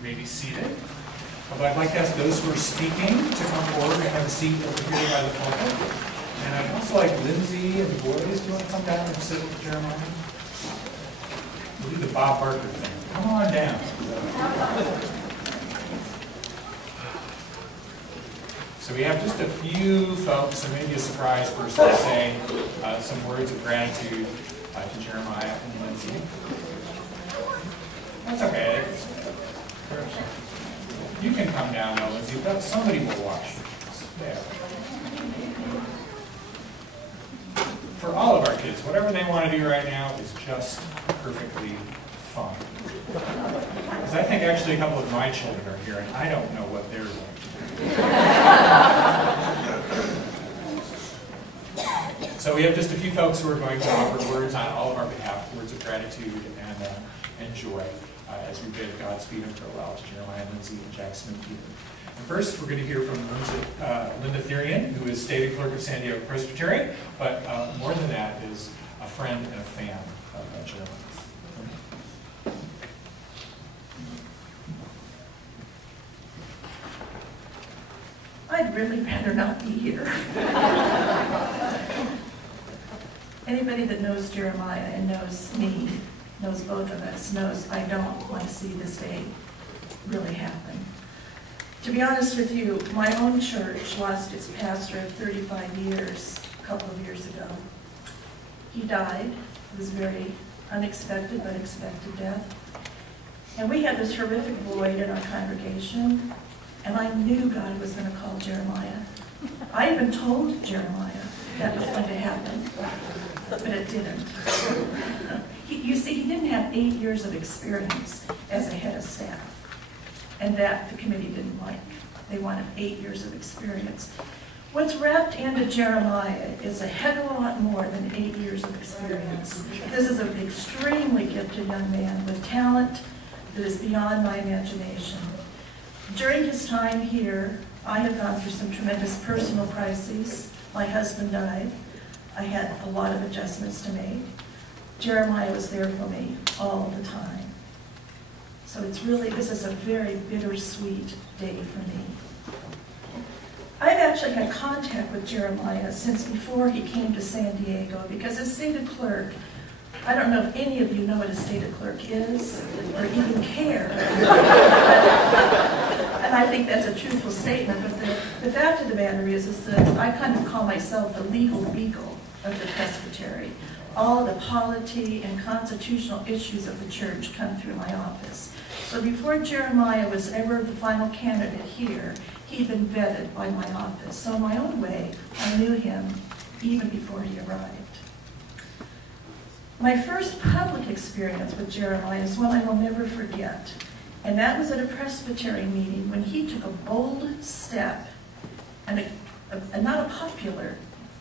You may be seated. Although I'd like to ask those who are speaking to come forward and have a seat over here by the pulpit. And I'd also like Lindsay and the boys, do you want to come down and sit with Jeremiah? We'll do the Bob Barker thing. Come on down. So we have just a few folks, and maybe a surprise person to say some words of gratitude to Jeremiah and Lindsay. That's okay. You can come down now, Lindsay, but somebody will watch. There. For all of our kids, whatever they want to do right now is just perfectly fine. Because I think actually a couple of my children are here, and I don't know what they're going to do. So we have just a few folks who are going to offer words on all of our behalf, words of gratitude and joy, as we bid Godspeed and farewell to Jeremiah, Lindsay, and Jackson and Peter. And first, we're going to hear from Linda Therien, who is Stated Clerk of San Diego Presbytery, but more than that, is a friend and a fan of Jeremiah. I'd really rather not be here. Anybody that knows Jeremiah and knows me, knows both of us, knows I don't want to see this day really happen. To be honest with you, my own church lost its pastor of 35 years a couple of years ago. He died. It was very unexpected but expected death. And we had this horrific void in our congregation, and I knew God was going to call Jeremiah. I even told Jeremiah that was going to happen, but it didn't. You see, he didn't have 8 years of experience as a head of staff, and that the committee didn't like. They wanted 8 years of experience. What's wrapped into Jeremiah is a heck of a lot more than 8 years of experience. This is an extremely gifted young man with talent that is beyond my imagination. During his time here, I have gone through some tremendous personal crises. My husband died. I had a lot of adjustments to make. Jeremiah was there for me all the time. So this is a very bittersweet day for me. I've actually had contact with Jeremiah since before he came to San Diego, because as stated clerk, I don't know if any of you know what a stated clerk is, or even care. And I think that's a truthful statement, but the fact of the matter is that I kind of call myself the legal beagle of the presbytery. All the polity and constitutional issues of the church come through my office. So before Jeremiah was ever the final candidate here, he'd been vetted by my office. So in my own way, I knew him even before he arrived. My first public experience with Jeremiah is one I will never forget. And that was at a presbytery meeting when he took a bold step and not a popular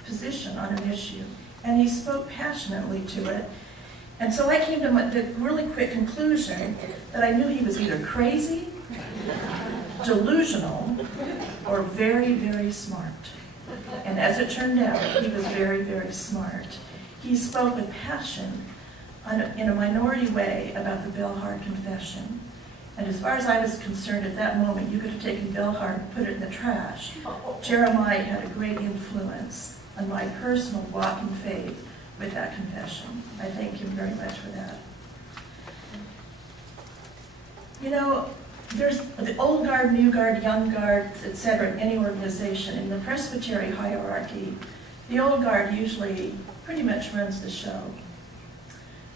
position on an issue. And he spoke passionately to it. And so I came to the really quick conclusion that I knew he was either crazy, delusional, or very, very smart. And as it turned out, he was very, very smart. He spoke with passion in a minority way about the Barnhart confession. And as far as I was concerned at that moment, you could have taken Barnhart and put it in the trash. Jeremiah had a great influence on my personal walk in faith with that confession. I thank him very much for that. You know, there's the old guard, new guard, young guard, etc. in any organization. In the presbytery hierarchy, the old guard usually pretty much runs the show.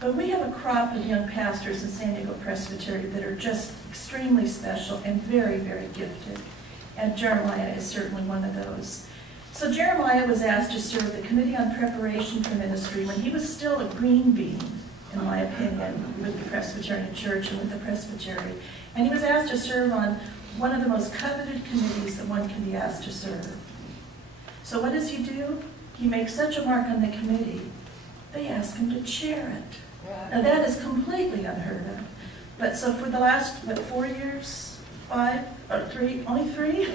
But we have a crop of young pastors in San Diego Presbytery that are just extremely special and very, very gifted. And Jeremiah is certainly one of those. So Jeremiah was asked to serve the Committee on Preparation for Ministry when he was still a green bean, in my opinion, with the Presbyterian Church and with the Presbytery. And he was asked to serve on one of the most coveted committees that one can be asked to serve. So what does he do? He makes such a mark on the committee, they ask him to chair it. Now that is completely unheard of. But so for the last, 4 years? 5? Or 3? Only 3?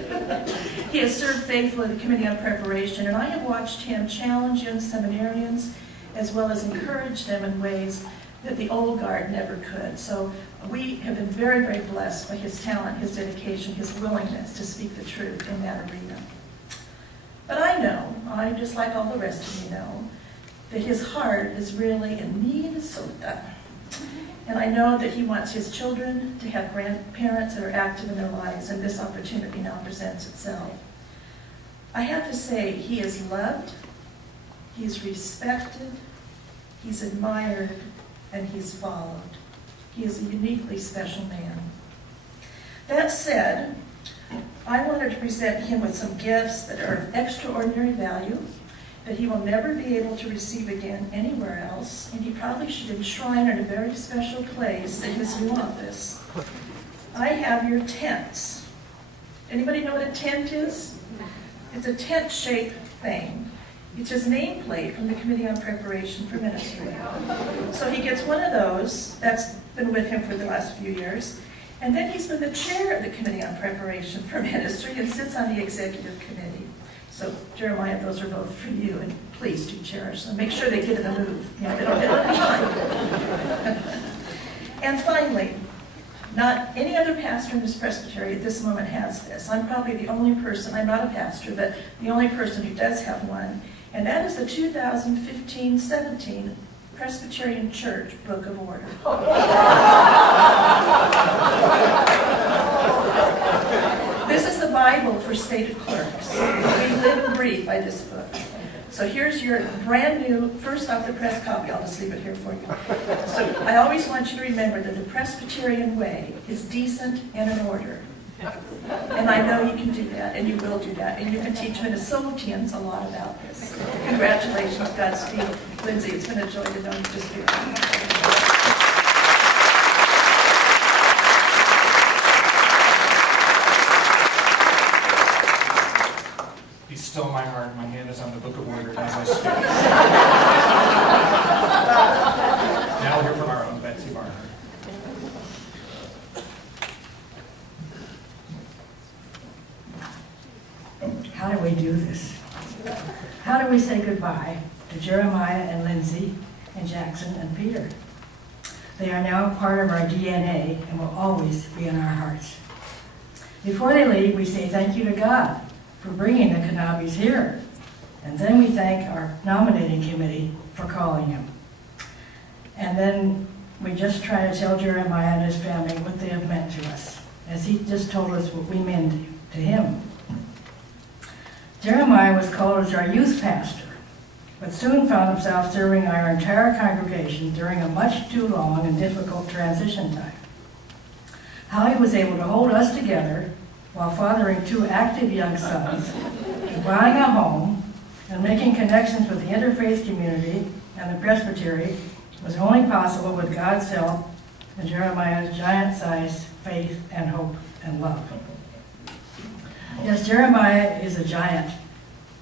He has served faithfully the Committee on Preparation, and I have watched him challenge young seminarians as well as encourage them in ways that the old guard never could. So we have been very, very blessed by his talent, his dedication, his willingness to speak the truth in that arena. But I just like all the rest of you know, that his heart is really in Minnesota. And I know that he wants his children to have grandparents that are active in their lives, and this opportunity now presents itself. I have to say, he is loved, he's respected, he's admired, and he's followed. He is a uniquely special man. That said, I wanted to present him with some gifts that are of extraordinary value, that he will never be able to receive again anywhere else, and he probably should enshrine in a very special place in his new office. I have your tents. Anybody know what a tent is? It's a tent-shaped thing. It's his nameplate from the Committee on Preparation for Ministry. So he gets one of those. That's been with him for the last few years. And then he's been the chair of the Committee on Preparation for Ministry and sits on the executive committee. So Jeremiah, those are both for you, and please do cherish them. Make sure they get in the move. You know, it'll be fine. And finally, not any other pastor in this presbytery at this moment has this. I'm probably the only person, I'm not a pastor, but the only person who does have one. And that is the 2015-17 Presbyterian Church Book of Order. This is the Bible for stated clerks. We live and breathe by this book. So here's your brand new, first off the press copy. I'll just leave it here for you. So I always want you to remember that the Presbyterian way is decent and in order. And I know you can do that, and you will do that, and you can teach Minnesotans a lot about this. Congratulations, Godspeed. Lindsay, it's been a joy to know you just here. Be still my heart. My hand is on the Book of Order as I speak. Now we'll hear from our own Betsy Barnhart. How do we do this? How do we say goodbye to Jeremiah and Lindsay and Jackson and Peter? They are now part of our DNA and will always be in our hearts. Before they leave, we say thank you to God for bringing the Kanabis here. And then we thank our nominating committee for calling him. And then we just try to tell Jeremiah and his family what they have meant to us, as he just told us what we meant to him. Jeremiah was called as our youth pastor, but soon found himself serving our entire congregation during a much too long and difficult transition time. How he was able to hold us together while fathering two active young sons, buying a home, and making connections with the interfaith community and the presbytery was only possible with God's help and Jeremiah's giant-sized faith and hope and love. Yes, Jeremiah is a giant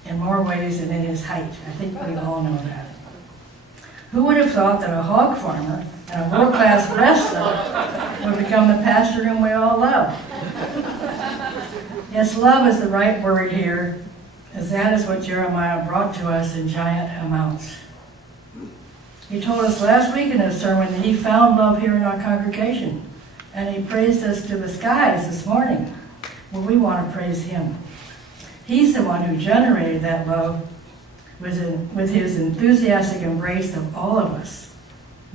in more ways than in his height. I think we all know that. Who would have thought that a hog farmer and a world-class wrestler would become the pastor whom we all love? Yes, love is the right word here, as that is what Jeremiah brought to us in giant amounts. He told us last week in his sermon that he found love here in our congregation, and he praised us to the skies this morning. Well, we want to praise him. He's the one who generated that love with his enthusiastic embrace of all of us.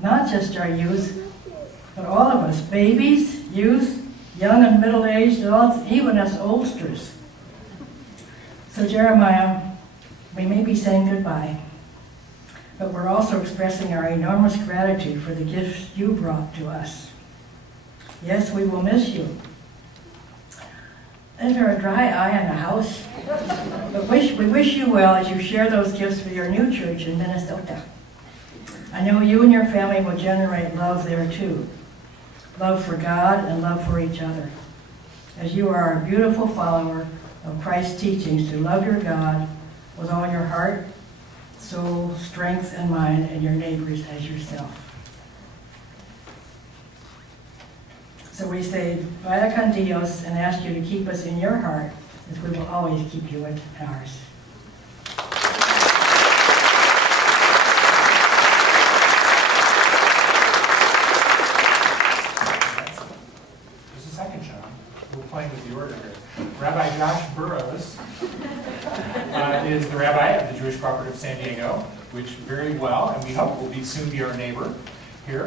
Not just our youth, but all of us, babies, youth, young and middle-aged adults, even us oldsters. So Jeremiah, we may be saying goodbye, but we're also expressing our enormous gratitude for the gifts you brought to us. Yes, we will miss you. Is there a dry eye in the house? But we wish you well as you share those gifts with your new church in Minnesota. I know you and your family will generate love there too. Love for God and love for each other. As you are a beautiful follower of Christ's teachings to love your God with all your heart, soul, strength, and mind, and your neighbors as yourself. So we say, vaya con Dios, and ask you to keep us in your heart, as we will always keep you in ours. playing with the order here. Rabbi Josh Burrows is the rabbi of the Jewish Cooperative San Diego, which very well, and we hope will soon be our neighbor here,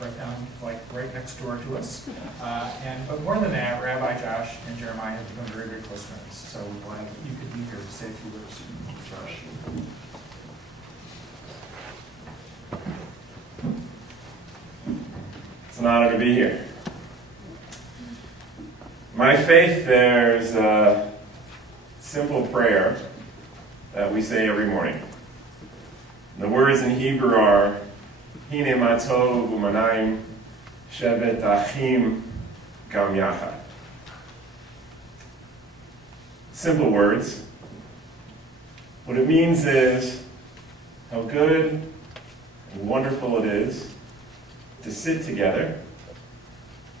right down, like right next door to us. But more than that, Rabbi Josh and Jeremiah have become very, very close friends. So we're glad that you could be here to say a few words, Josh. It's an honor to be here. My faith, there's a simple prayer that we say every morning. The words in Hebrew are, Hine ma tov u'manayim shevet achim gam yachad. Simple words. What it means is how good and wonderful it is to sit together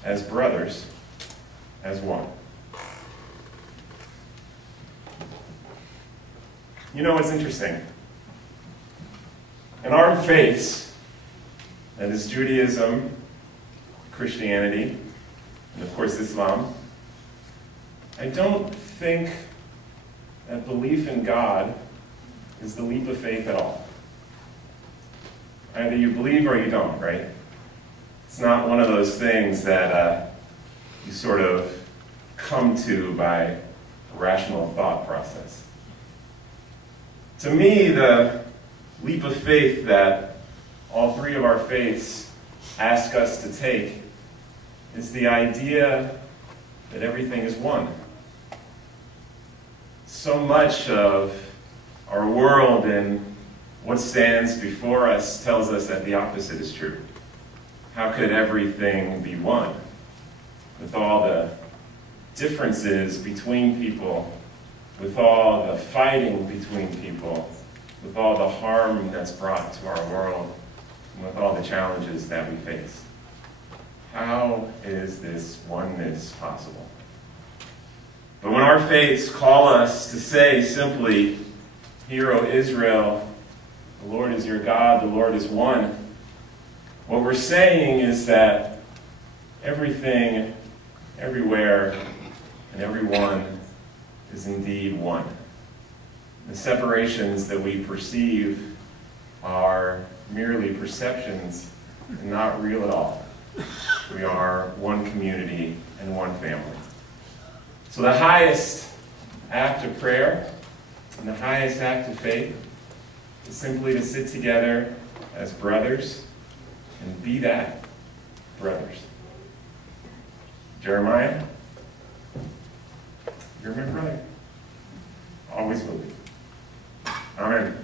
as brothers, as one. You know what's interesting? In our faiths, that is Judaism, Christianity, and of course Islam, I don't think that belief in God is the leap of faith at all. Either you believe or you don't, right? It's not one of those things that you sort of come to by a rational thought process. To me, the leap of faith that all three of our faiths ask us to take is the idea that everything is one. So much of our world and what stands before us tells us that the opposite is true. How could everything be one? With all the differences between people, with all the fighting between people, with all the harm that's brought to our world, and with all the challenges that we face. How is this oneness possible? But when our faiths call us to say simply, Hear, O Israel, the Lord is your God, the Lord is one, what we're saying is that everything, everywhere, and everyone is indeed one. The separations that we perceive are merely perceptions and not real at all. We are one community and one family. So the highest act of prayer and the highest act of faith is simply to sit together as brothers and be that, brothers. Jeremiah, you're my brother. Always will be. Amen.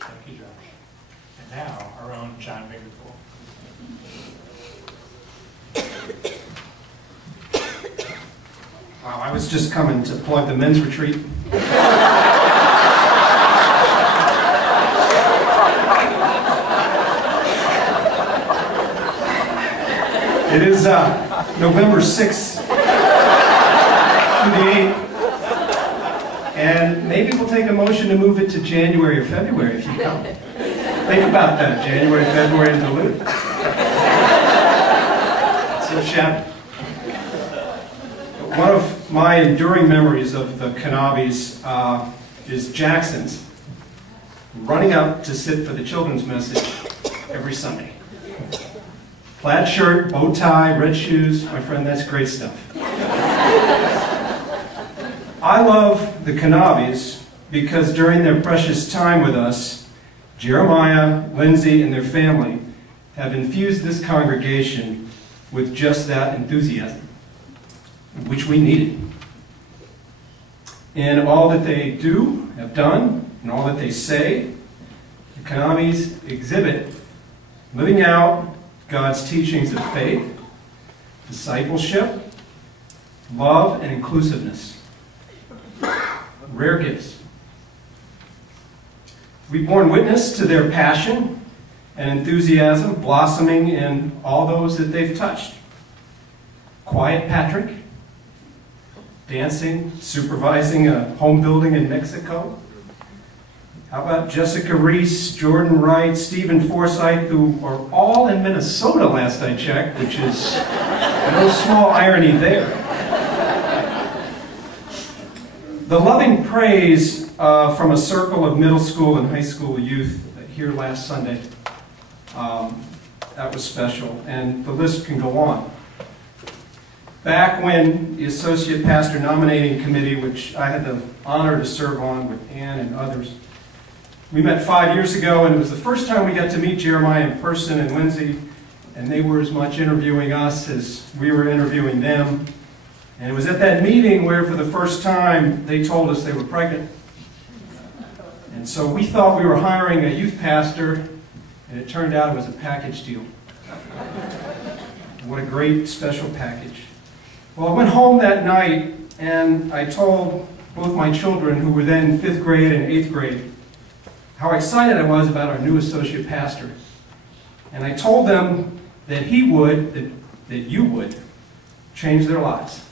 Thank you, Josh. And now, our own John Vanderpool. Wow, I was just coming to plug the men's retreat. It is November 6th through the 8th. And maybe we'll take a motion to move it to January or February if you come. Think about that, January, February, and Duluth. So shabby. One of my enduring memories of the Kanabis is Jackson's running up to sit for the children's message every Sunday. Plaid shirt, bow tie, red shoes. My friend, that's great stuff. I love the Kanabis because during their precious time with us, Jeremiah, Lindsay, and their family have infused this congregation with just that enthusiasm, which we needed. In all that they do, have done, and all that they say, the Kanabis exhibit living out God's teachings of faith, discipleship, love, and inclusiveness. Rare gifts. We've borne witness to their passion and enthusiasm blossoming in all those that they've touched. Quiet Patrick, dancing, supervising a home building in Mexico? How about Jessica Reese, Jordan Wright, Stephen Forsythe, who are all in Minnesota last I checked, which is no small irony there. The loving praise from a circle of middle school and high school youth here last Sunday, that was special, and the list can go on. Back when the Associate Pastor Nominating Committee, which I had the honor to serve on with Ann and others, we met 5 years ago, and it was the first time we got to meet Jeremiah in person and Lindsay, and they were as much interviewing us as we were interviewing them. And it was at that meeting where, for the first time, they told us they were pregnant. And so we thought we were hiring a youth pastor, and it turned out it was a package deal. What a great special package. Well, I went home that night, and I told both my children, who were then in 5th grade and 8th grade, how excited I was about our new associate pastor. And I told them that he would, that you would, change their lives.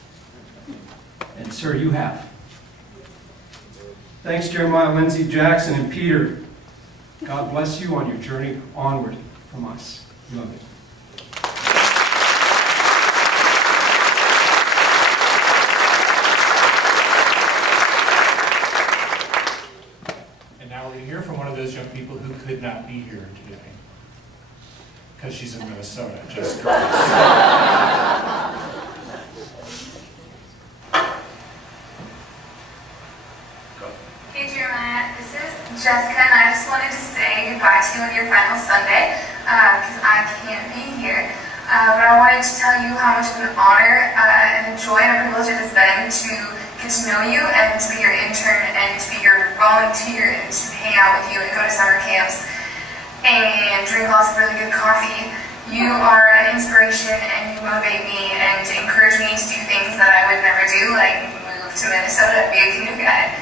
And sir, you have. Thanks, Jeremiah, Lindsay, Jackson, and Peter. God bless you on your journey onward from us. We love you. And now we're going to hear from one of those young people who could not be here today because she's in Minnesota. Just Hey Jeremiah, this is Jessica, and I just wanted to say goodbye to you on your final Sunday, because I can't be here. But I wanted to tell you how much of an honor and a joy and a privilege it has been to get to know you and to be your intern and to be your volunteer and to hang out with you and go to summer camps and drink lots of really good coffee. You are an inspiration and you motivate me and encourage me to do things that I would never do, like move to Minnesota and be a canoe guide.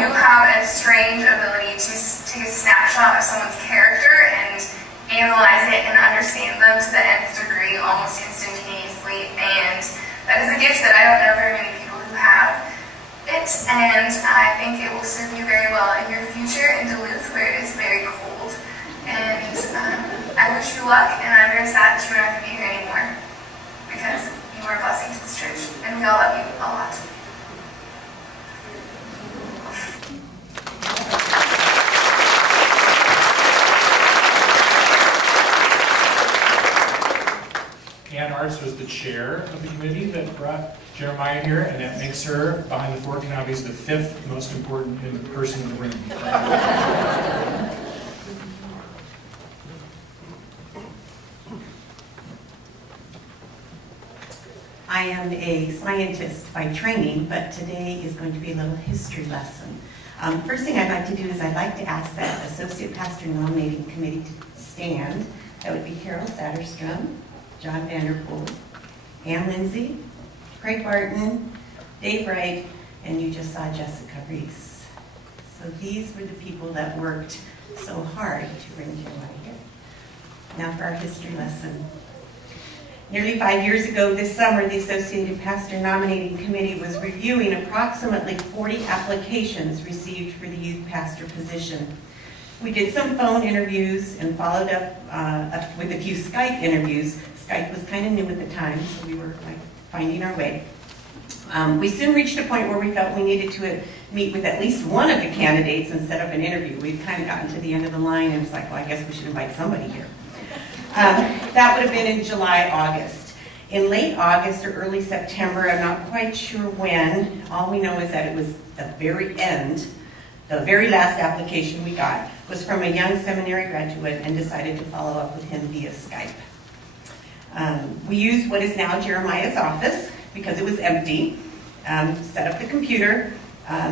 You have a strange ability to take a snapshot of someone's character and analyze it and understand them to the nth degree almost instantaneously, and that is a gift that I don't know very many people who have it, and I think it will serve you very well in your future in Duluth, where it is very cold. And I wish you luck, and I'm very sad that you're not going to be here anymore, because you are a blessing to this church, and we all love you a lot. Artz was the chair of the committee that brought Jeremiah here, and that makes her, behind the four canopies, the 5th most important person in the room. I am a scientist by training, but today is going to be a little history lesson. First thing I'd like to do is I'd like to ask that Associate Pastor Nominating Committee to stand. That would be Harold Satterstrom, John Vanderpool, Ann Lindsay, Craig Barton, Dave Wright, and you just saw Jessica Reese. So these were the people that worked so hard to bring Jeremiah here. Now for our history lesson. Nearly 5 years ago this summer, the Associated Pastor Nominating Committee was reviewing approximately 40 applications received for the youth pastor position. We did some phone interviews and followed up with a few Skype interviews. Skype was kind of new at the time, so we were like finding our way. We soon reached a point where we felt we needed to meet with at least one of the candidates and set up an interview. We'd kind of gotten to the end of the line, and it's like, well, I guess we should invite somebody here. That would have been in July, August. In late August or early September, I'm not quite sure when, all we know is that it was the very end, the very last application we got was from a young seminary graduate, and decided to follow up with him via Skype. We used what is now Jeremiah's office because it was empty, set up the computer.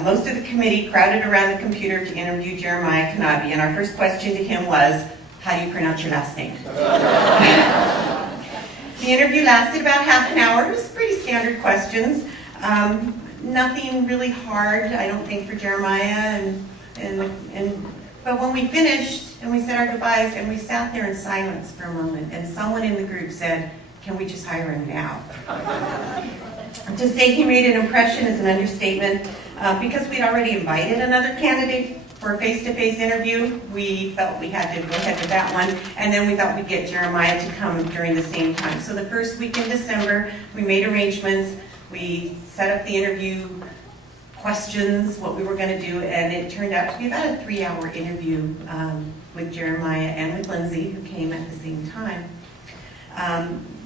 Most of the committee crowded around the computer to interview Jeremiah Kanabi, and our first question to him was, how do you pronounce your last name? The interview lasted about half an hour. It was pretty standard questions. Nothing really hard, I don't think, for Jeremiah. But when we finished and we said our goodbyes and we sat there in silence for a moment, and someone in the group said, "Can we just hire him now?" To say he made an impression is an understatement. Because we'd already invited another candidate for a face-to-face interview, we felt we had to go ahead with that one, and then we thought we'd get Jeremiah to come during the same time. So the first week in December, we made arrangements. We set up the interview questions, what we were going to do, and it turned out to be about a 3-hour interview with Jeremiah and with Lindsay, who came at the same time.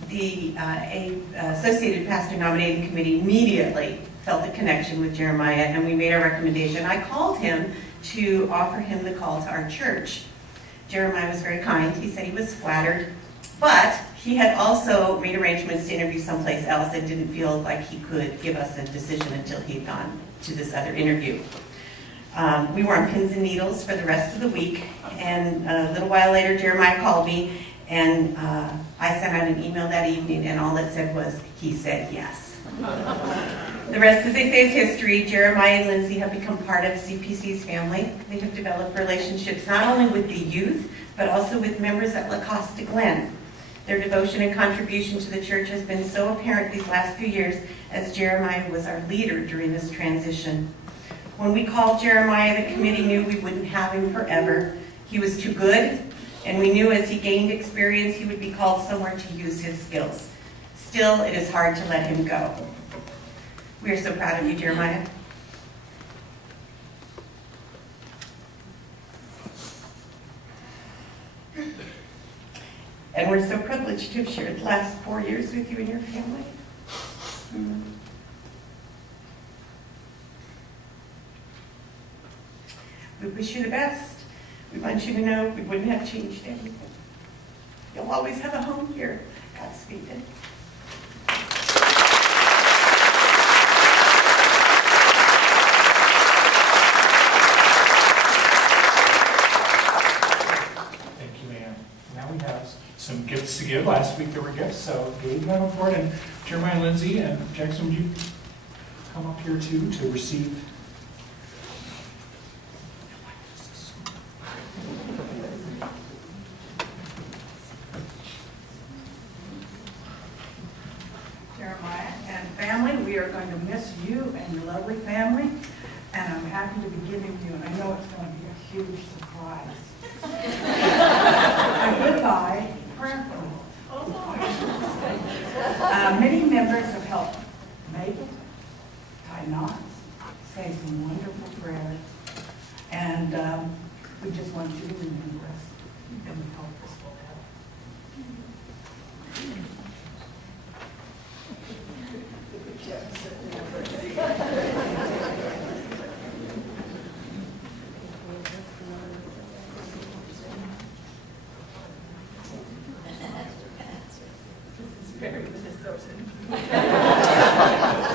The Associated Pastor Nominating Committee immediately felt a connection with Jeremiah, and we made our recommendation. I called him to offer him the call to our church. Jeremiah was very kind. He said he was flattered, but he had also made arrangements to interview someplace else and didn't feel like he could give us a decision until he'd gone to this other interview. We were on pins and needles for the rest of the week, and a little while later Jeremiah called me, and I sent out an email that evening, and all it said was, he said yes. The rest, as they say, is history. Jeremiah and Lindsay have become part of CPC's family. They have developed relationships not only with the youth, but also with members at La Costa Glen. Their devotion and contribution to the church has been so apparent these last few years, as Jeremiah was our leader during this transition. When we called Jeremiah, the committee knew we wouldn't have him forever. He was too good, and we knew as he gained experience, he would be called somewhere to use his skills. Still, it is hard to let him go. We are so proud of you, Jeremiah. And we're so privileged to have shared the last 4 years with you and your family. We wish you the best. We want you to know we wouldn't have changed anything. You'll always have a home here. Godspeed. Some gifts to give. Last week there were gifts, so Gabe, come on forward, and Jeremiah, Lindsay, and Jackson, would you come up here too to receive? Jeremiah and family, we are going to miss you and your lovely family, and I'm happy to be giving you, and I know it's going to be a huge surprise. A goodbye. Many members have helped make it, tie knots, say some wonderful prayers, and we just want you to remember us, and we hope this will help.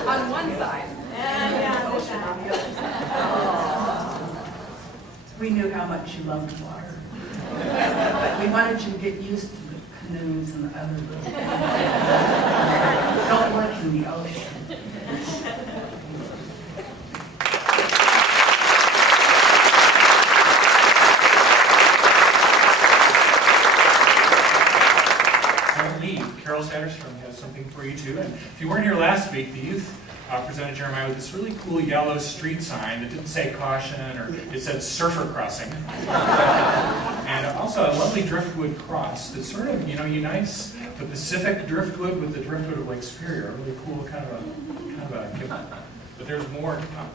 On one side, and the ocean on the other side. We knew how much you loved water, but we wanted you to get used to the canoes and the other little things. Don't work in the ocean. Satterstrom has something for you too. And if you weren't here last week, the youth presented Jeremiah with this really cool yellow street sign that didn't say caution, or it said surfer crossing. And also a lovely driftwood cross that sort of, unites the Pacific driftwood with the driftwood of Lake Superior. A really cool kind of a gift. But there's more to come.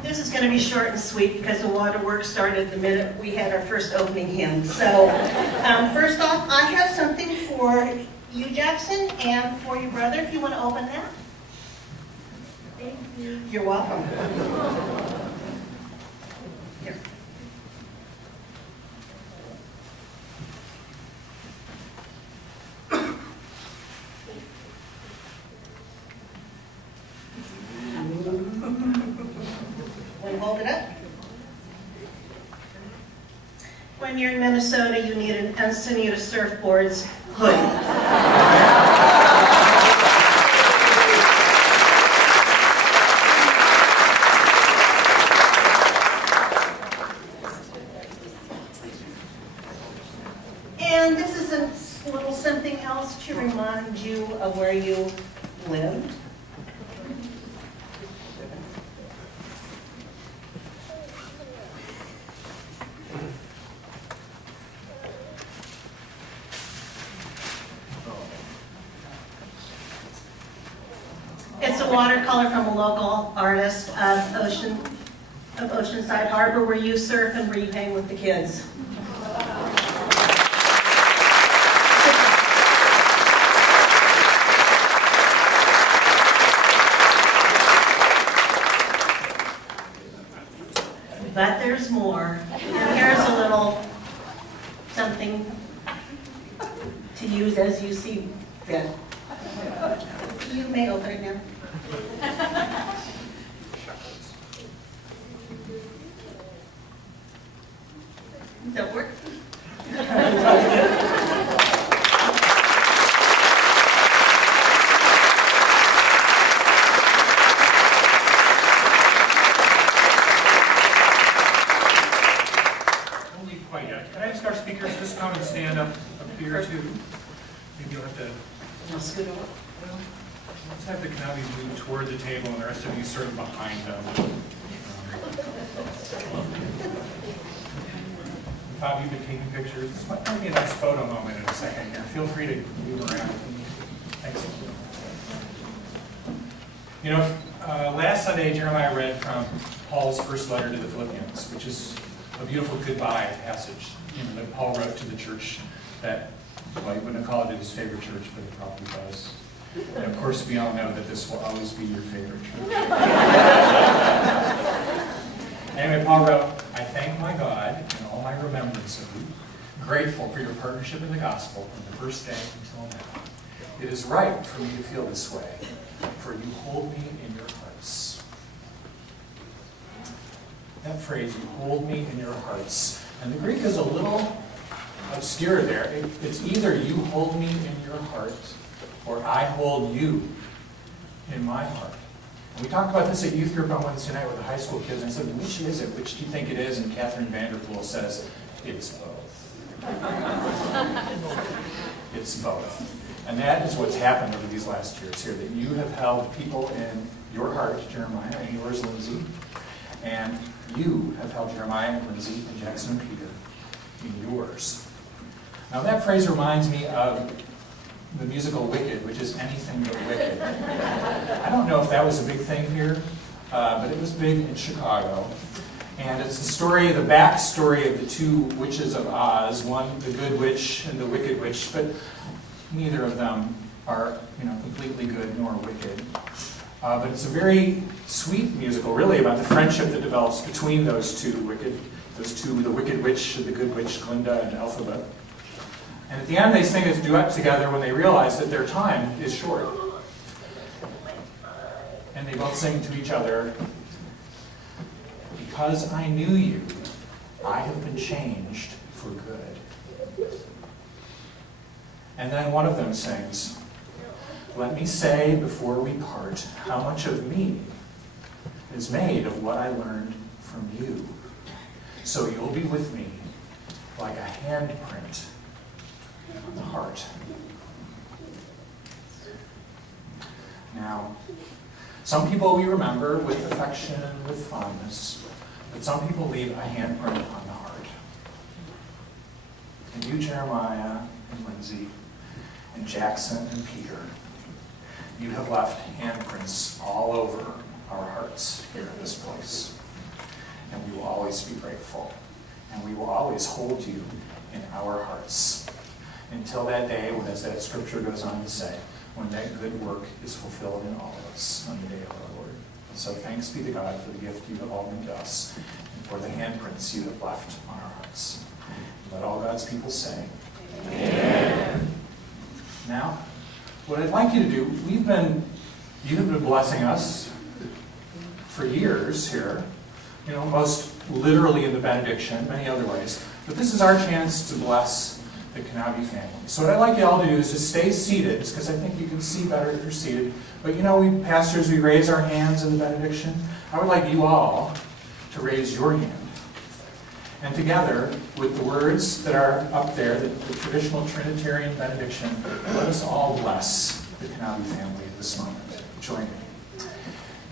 This is going to be short and sweet because the waterworks started the minute we had our first opening hymn. So, first off, I have something for you, Jackson, and for your brother, if you want to open that. Thank you. You're welcome. Here. Hold it up. When you're in Minnesota, you need an Encinitas Surfboards hoodie. And this is a little simple you lived. It's a watercolor from a local artist of Oceanside Harbor, where you surf and where you hang with the kids. But there's more. And here's a little something to use as you see fit. You may open it now. Does that work? Don't leave quite yet. Can I ask our speakers just come and stand up here too? Maybe you'll have to. I'll scoot over. Let's have the Canabis move toward the table and the rest of you sort of behind them. Bob, you've been taking pictures. This might be a nice photo moment in a second here. Feel free to move around. Thanks. You know, last Sunday, Jeremiah read from Paul's first letter to the Philippians, which is a beautiful goodbye passage, that Paul wrote to the church that, well, he wouldn't call it his favorite church, but it probably does. And of course, we all know that this will always be your favorite church. Anyway, Paul wrote, I thank my God in all my remembrance of you, grateful for your partnership in the gospel from the first day until now. It is right for me to feel this way, for you hold me in your hearts. That phrase, you hold me in your hearts. And the Greek is a little obscure there. It's either you hold me in your heart, or I hold you in my heart. And we talked about this at youth group on Wednesday night with the high school kids, and I said, which is it? Which do you think it is? And Catherine Vanderpool says, it's both. It's both. And that is what's happened over these last years here, that you have held people in your heart, Jeremiah, and yours, Lindsay, and you have held Jeremiah, and Lindsay, and Jackson, and Peter in yours. Now that phrase reminds me of the musical Wicked, which is anything but wicked. I don't know if that was a big thing here, but it was big in Chicago. And it's the story, the backstory of the two witches of Oz, one the good witch and the wicked witch, but neither of them are, completely good nor wicked. But it's a very sweet musical, really, about the friendship that develops between those two, the wicked witch and the good witch, Glinda and Elphaba. And at the end, they sing this duet together when they realize that their time is short. And they both sing to each other, because I knew you, I have been changed for good. And then one of them sings, let me say before we part, how much of me is made of what I learned from you. So you'll be with me like a handprint on the heart. Now, some people we remember with affection and with fondness, but some people leave a handprint on the heart. And you, Jeremiah and Lindsay and Jackson and Peter, you have left handprints all over our hearts here in this place. And we will always be grateful. And we will always hold you in our hearts. Until that day, when, as that scripture goes on to say, when that good work is fulfilled in all of us on the day of our Lord. So thanks be to God for the gift you have all given to us, and for the handprints you have left on our hearts. Let all God's people say, Amen. Now, what I'd like you to do, you have been blessing us for years here, most literally in the benediction, many other ways. But this is our chance to bless the Canabi family. So what I'd like you all to do is just stay seated, because I think you can see better if you're seated. But we pastors, we raise our hands in the benediction. I would like you all to raise your hand. And together, with the words that are up there, the traditional Trinitarian benediction, let us all bless the Kanabi family at this moment. Join me.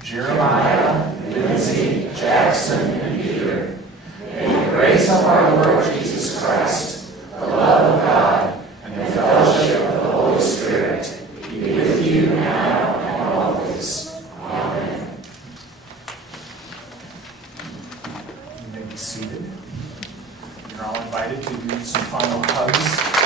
Jeremiah, Lindsay, Jackson, and Peter, may the grace of our Lord Jesus Christ, the love of God, and the fellowship of the Holy Spirit be with you now and always. Amen. You may be seated. You're all invited to do some final hugs.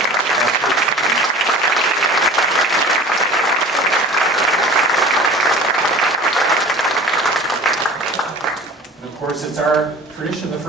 Of course, it's our tradition the first